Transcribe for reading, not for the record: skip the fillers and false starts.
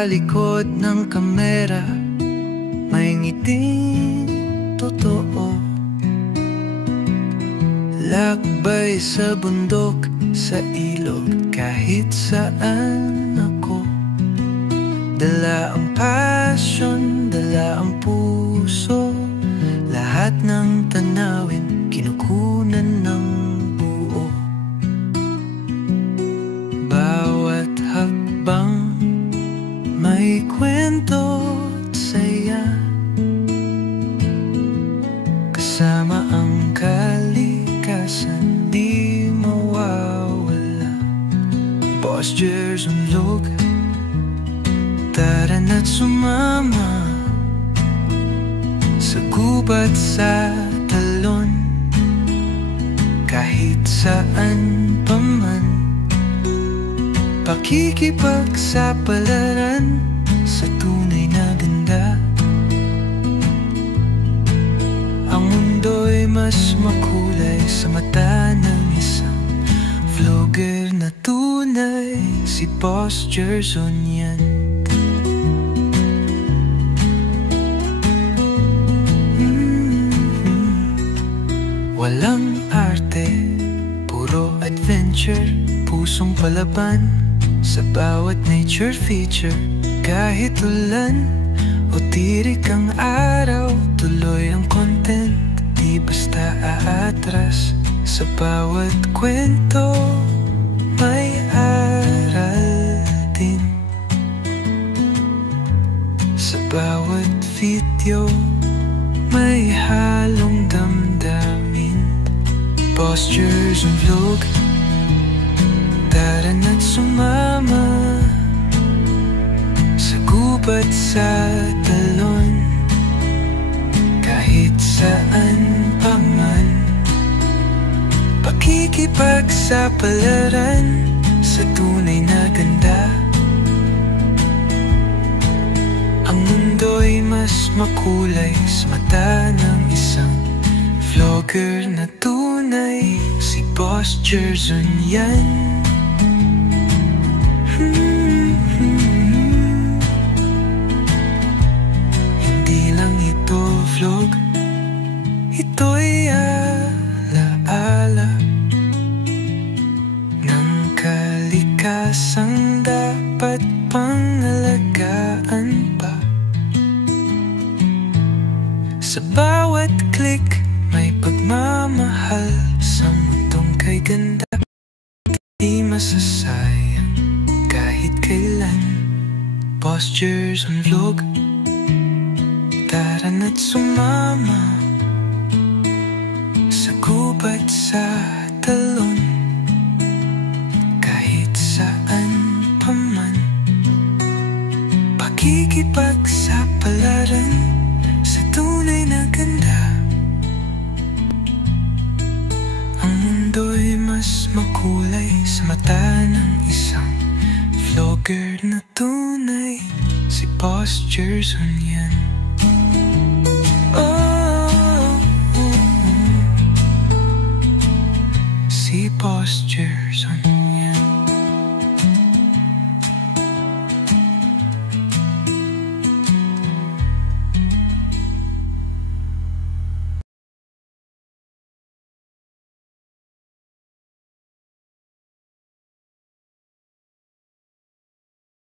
Sa likod ng kamera may ngiting totoo. Lakbay sa bundok, sa ilog, kahit saan ako. Dala ang passion, dala ang puso. Lahat ng tanawin, kinukunan ng buo. Bawat hakbang may kwento at saya. Kasama ang kalikasan, di mawawala. Boss Jers Unlog, tara na't sumama sa gubat, sa talon, kahit saan pa man. Pakikipagsapalaran sa tunay na ganda. Ang mundo'y mas makulay sa mata ng isang vlogger na tunay, si Boss Gerson yan. Walang arte, puro adventure, pusong palaban sa bawat nature feature. Kahit ulan o tirik ang araw, tuloy ang content, di basta aatras. Sa bawat kwento may aral din. Sa bawat video may halong damdamin. Boss Jers Unlog, tara na't sumama sa gubat, sa talon, kahit saan pa man. Pakikipagsapalaran sa tunay na ganda. Ang mundo'y mas makulay sa mata ng isang vlogger na tunay, si Boss Gerson yan. Hindi lang ito vlog, ito'y alaala ng kalikasang dapat pangalagaan pa. Sa bawat click may pagmamahal, sa mundong kay ganda di masasayang kahit kailan. Boss Jers Unlog, tara na't sumama sa gubat, sa talon, kahit saan pa man. Pakikipagsapalaran sa tunay na ganda. Ang mundo'y mas makulay sa mata ng isang vlogger na tunay, si Boss Gerson yan.